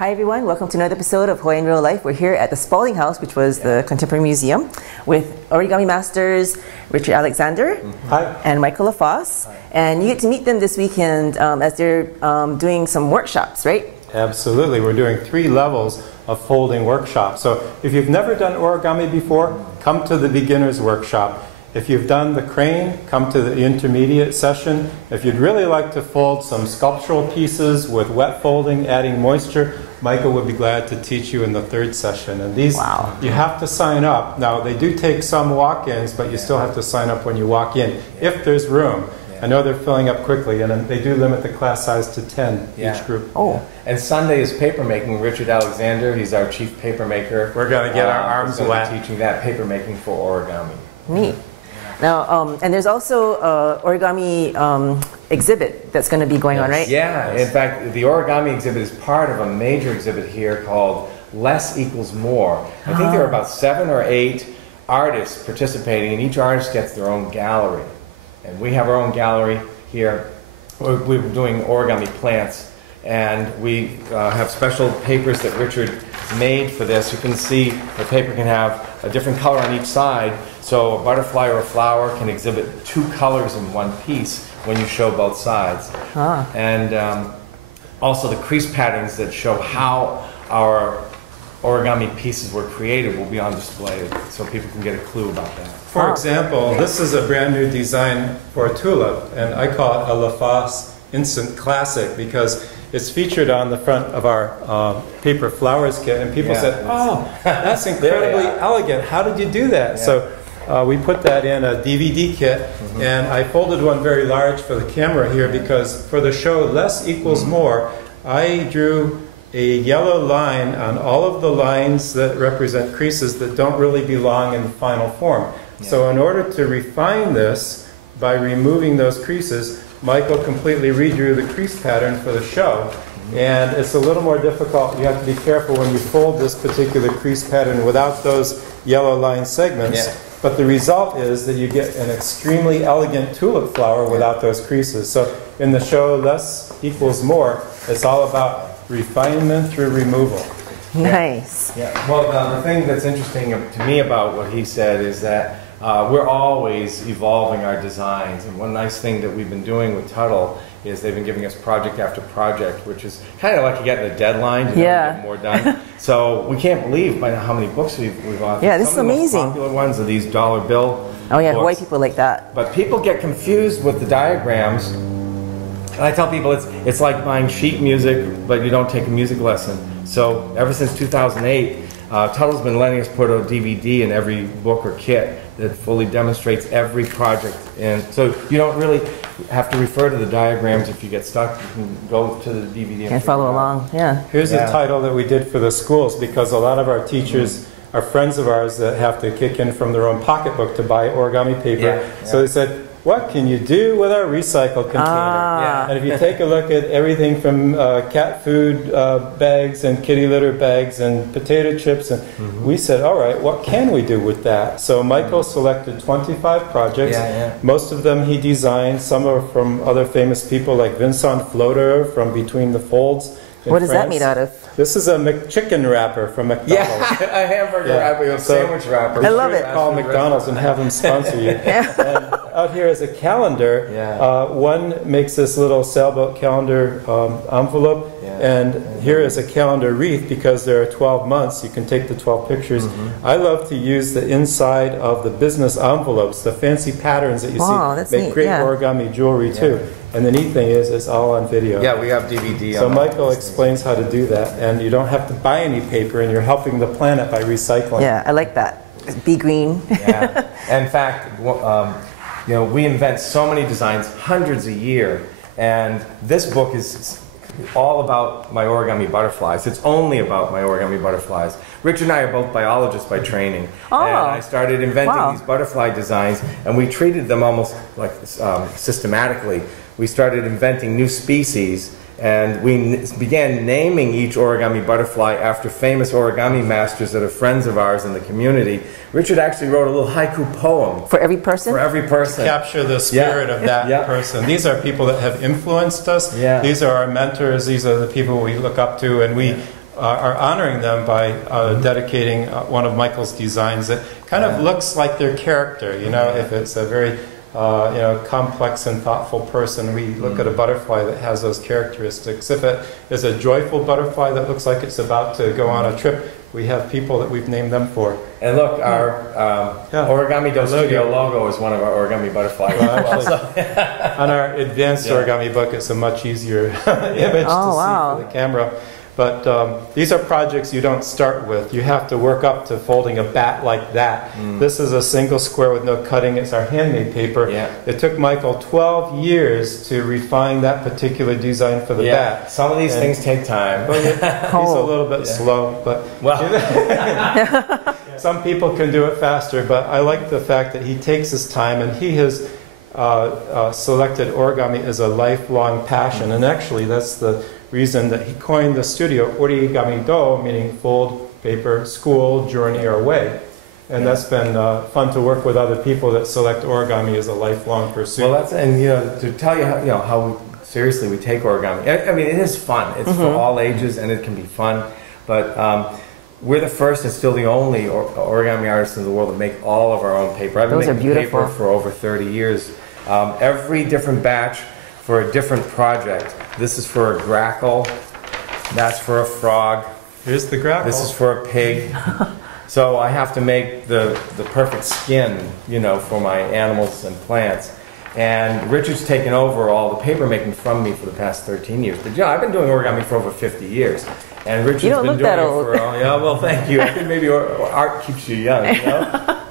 Hi everyone, welcome to another episode of Hawaii in Real Life. We're here at the Spalding House, which was the Contemporary Museum, with origami masters Richard Alexander and Michael LaFosse. And you get to meet them this weekend as they're doing some workshops, right? Absolutely. We're doing 3 levels of folding workshops. So if you've never done origami before, come to the beginner's workshop. If you've done the crane, come to the intermediate session. If you'd really like to fold some sculptural pieces with wet folding, adding moisture, Michael would be glad to teach you in the 3rd session. And these, you have to sign up. Now, they do take some walk-ins, but you still have to sign up when you walk in, if there's room. I know they're filling up quickly, and they do limit the class size to 10 each group. Oh. And Sunday is paper making. Richard Alexander, he's our chief paper maker. We're going to get our arms wet. Teaching that paper making for origami. Neat. Now, and there's also an origami exhibit that's going to be going on, right? Yeah, in fact, the origami exhibit is part of a major exhibit here called Less Equals More. I think there are about 7 or 8 artists participating, and each artist gets their own gallery. And we have our own gallery here. We're doing origami plants, and we have special papers that Richard made for this. You can see the paper can have a different color on each side, so a butterfly or a flower can exhibit 2 colors in one piece when you show both sides. And also the crease patterns that show how our origami pieces were created will be on display, so people can get a clue about that. For example, this is a brand new design for a tulip, and I call it a LaFosse Instant Classic because it's featured on the front of our paper flowers kit, and people said, "Oh, that's incredibly elegant. How did you do that?" So we put that in a DVD kit, and I folded one very large for the camera here because for the show Less Equals More, I drew a yellow line on all of the lines that represent creases that don't really belong in the final form. So in order to refine this by removing those creases, Michael completely redrew the crease pattern for the show. And it's a little more difficult. You have to be careful when you fold this particular crease pattern without those yellow line segments. But the result is that you get an extremely elegant tulip flower without those creases. So in the show Less Equals More, it's all about refinement through removal. Nice. Well, the thing that's interesting to me about what he said is that we're always evolving our designs, and one nice thing that we've been doing with Tuttle is they've been giving us project after project, which is kind of like you get a deadline to get more done. So we can't believe by now how many books we've authored. Yeah, this is amazing. Some of the most popular ones are these dollar bill books. Hawaii people like that. But people get confused with the diagrams. And I tell people it's like buying sheet music, but you don't take a music lesson. So ever since 2008, Tuttle's been letting us put a DVD in every book or kit that fully demonstrates every project. And so you don't really have to refer to the diagrams if you get stuck. You can go to the DVD and follow along. Here's a title that we did for the schools because a lot of our teachers are friends of ours that have to kick in from their own pocketbook to buy origami paper. So they said, "What can you do with our recycle container?" And if you take a look at everything from cat food bags and kitty litter bags and potato chips, and we said, all right, what can we do with that? So Michael selected 25 projects. Most of them he designed. Some are from other famous people like Vincent Floater from Between the Folds. What is that made out of? This is a McChicken wrapper from McDonald's. A hamburger wrapper, a sandwich wrapper. I love it. Call McDonald's and have them sponsor you. And out here is a calendar. One makes this little sailboat calendar envelope, and here is a calendar wreath because there are 12 months. You can take the 12 pictures. I love to use the inside of the business envelopes, the fancy patterns that you see. Make great origami jewelry too. And the neat thing is, it's all on video. Yeah, we have DVD. So Michael explains how to do that, and you don't have to buy any paper, and you're helping the planet by recycling. Yeah, I like that. Be green. In fact, you know, we invent so many designs, hundreds a year, and this book is all about my origami butterflies. It's only about my origami butterflies. Richard and I are both biologists by training, and I started inventing these butterfly designs, and we treated them almost like systematically. We started inventing new species, and we began naming each origami butterfly after famous origami masters that are friends of ours in the community. Richard actually wrote a little haiku poem. For every person? For every person. To capture the spirit of that person. These are people that have influenced us. These are our mentors. These are the people we look up to, and we are honoring them by dedicating one of Michael's designs that kind of looks like their character. You know, if it's a very complex and thoughtful person, we look at a butterfly that has those characteristics. If it is a joyful butterfly that looks like it's about to go on a trip, we have people that we've named them for. And look, our Origamido Studio logo is one of our origami butterflies. On our advanced origami book, it's a much easier image to see for the camera. But these are projects you don't start with. You have to work up to folding a bat like that. This is a single square with no cutting. It's our handmade paper. It took Michael 12 years to refine that particular design for the bat. Some of these things take time. Well, he's a little bit slow, but some people can do it faster. But I like the fact that he takes his time, and he has selected origami as a lifelong passion. And actually, that's the reason that he coined the studio Origamido, meaning fold, paper, school, journey, or way. And that's been fun to work with other people that select origami as a lifelong pursuit. Well, to tell you how seriously we take origami. I mean, it is fun. It's for all ages, and it can be fun. But we're the first and still the only origami artists in the world that make all of our own paper. I've been making paper for over 30 years. Every different batch for a different project. This is for a grackle. That's for a frog. Here's the grackle. This is for a pig. So I have to make the perfect skin, for my animals and plants. And Richard's taken over all the paper making from me for the past 13 years. But I've been doing origami for over 50 years. And Richard's been doing it for, well, thank you. I think maybe art keeps you young,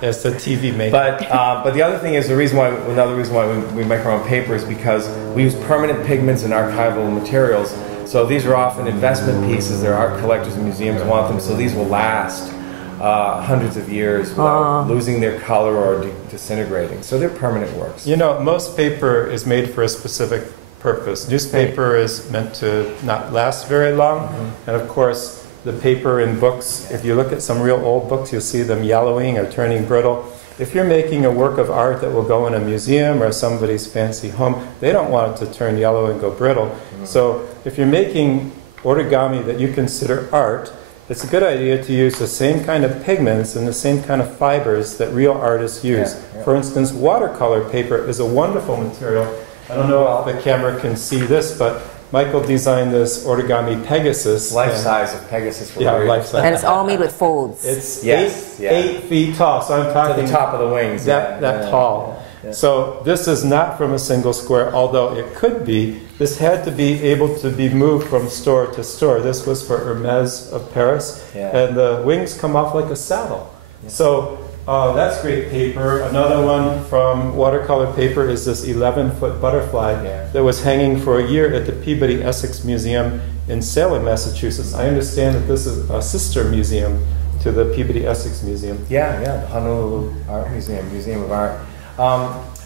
It's the TV maker. But the other thing is, another reason why we make our own paper is because we use permanent pigments and archival materials. So these are often investment pieces. They're art collectors and museums want them, so these will last hundreds of years without losing their color or disintegrating. So they're permanent works. Most paper is made for a specific purpose. Newspaper is meant to not last very long, and of course the paper in books, if you look at some real old books, you'll see them yellowing or turning brittle. If you're making a work of art that will go in a museum or somebody's fancy home, they don't want it to turn yellow and go brittle. So if you're making origami that you consider art, it's a good idea to use the same kind of pigments and the same kind of fibers that real artists use. For instance, watercolor paper is a wonderful material. I don't know if the camera can see this, but Michael designed this origami Pegasus. Life size of Pegasus. Life size. And it's all made with folds. It's 8 feet tall, so I'm talking to the top of the wings. That tall. So this is not from a single square, although it could be. This had to be able to be moved from store to store. This was for Hermes of Paris, and the wings come off like a saddle. So that's great paper. Another one from watercolor paper is this 11-foot butterfly that was hanging for a year at the Peabody Essex Museum in Salem, Massachusetts. I understand that this is a sister museum to the Peabody Essex Museum. The Honolulu Art Museum, Museum of Art.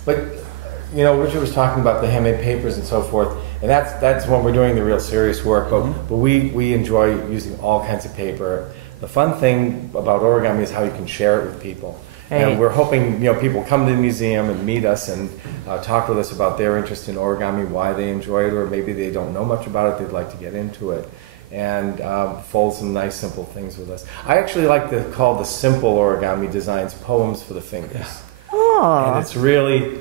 But Richard was talking about the handmade papers and so forth, and that's when we're doing the real serious work. But we enjoy using all kinds of paper. The fun thing about origami is how you can share it with people. And we're hoping people come to the museum and meet us and talk with us about their interest in origami, why they enjoy it, or maybe they don't know much about it, they'd like to get into it, and fold some nice simple things with us. I actually like to call the simple origami designs poems for the fingers. And it's really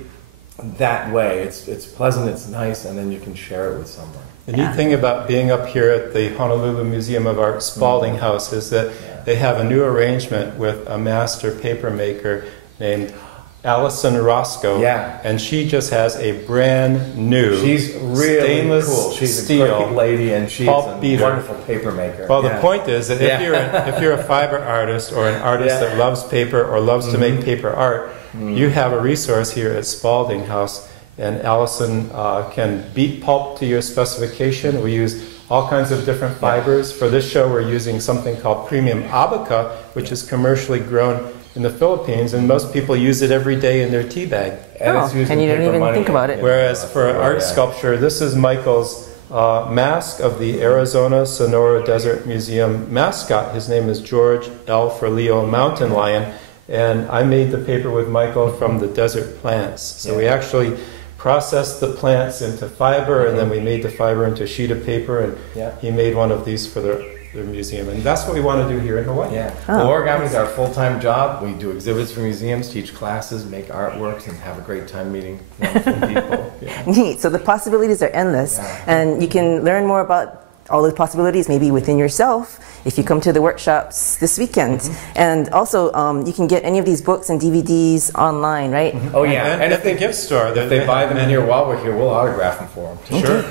that way. It's pleasant, it's nice, and then you can share it with someone. The neat thing about being up here at the Honolulu Museum of Art Spalding House is that they have a new arrangement with a master paper maker named Allison Roscoe, and she just has a brand new She's really stainless cool. She's steel a great lady, and she's pulp a beater. wonderful paper maker. Well, the point is that if you're a fiber artist or an artist that loves paper or loves to make paper art, you have a resource here at Spalding House. And Allison can beat pulp to your specification. We use all kinds of different fibers. For this show, we're using something called premium abaca, which is commercially grown in the Philippines, and most people use it every day in their tea bag. And you don't even think about it. Whereas for art sculpture, this is Michael's mask of the Arizona Sonora Desert Museum mascot. His name is George L. Forleo Mountain Lion, and I made the paper with Michael from the desert plants. So we actually processed the plants into fiber, and then we made the fiber into a sheet of paper, and he made one of these for the their museum. And that's what we want to do here in Hawaii. Yeah. Well, origami is our full-time job. We do exhibits for museums, teach classes, make artworks, and have a great time meeting wonderful people. Yeah. Neat. So the possibilities are endless. And you can learn more about all the possibilities maybe within yourself if you come to the workshops this weekend. And also, you can get any of these books and DVDs online, right? Oh yeah, and at the gift store. If they buy them here while we're here, we'll autograph them for them. Sure,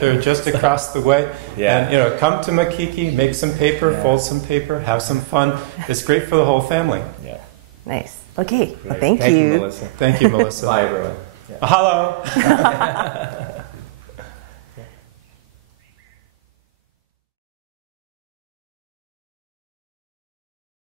they're just across the way. Yeah. And come to Makiki, make some paper, fold some paper, have some fun. It's great for the whole family. Yeah. Nice. Okay. Well, Thank you, Melissa. Thank you, Melissa. Bye, everyone. Hello.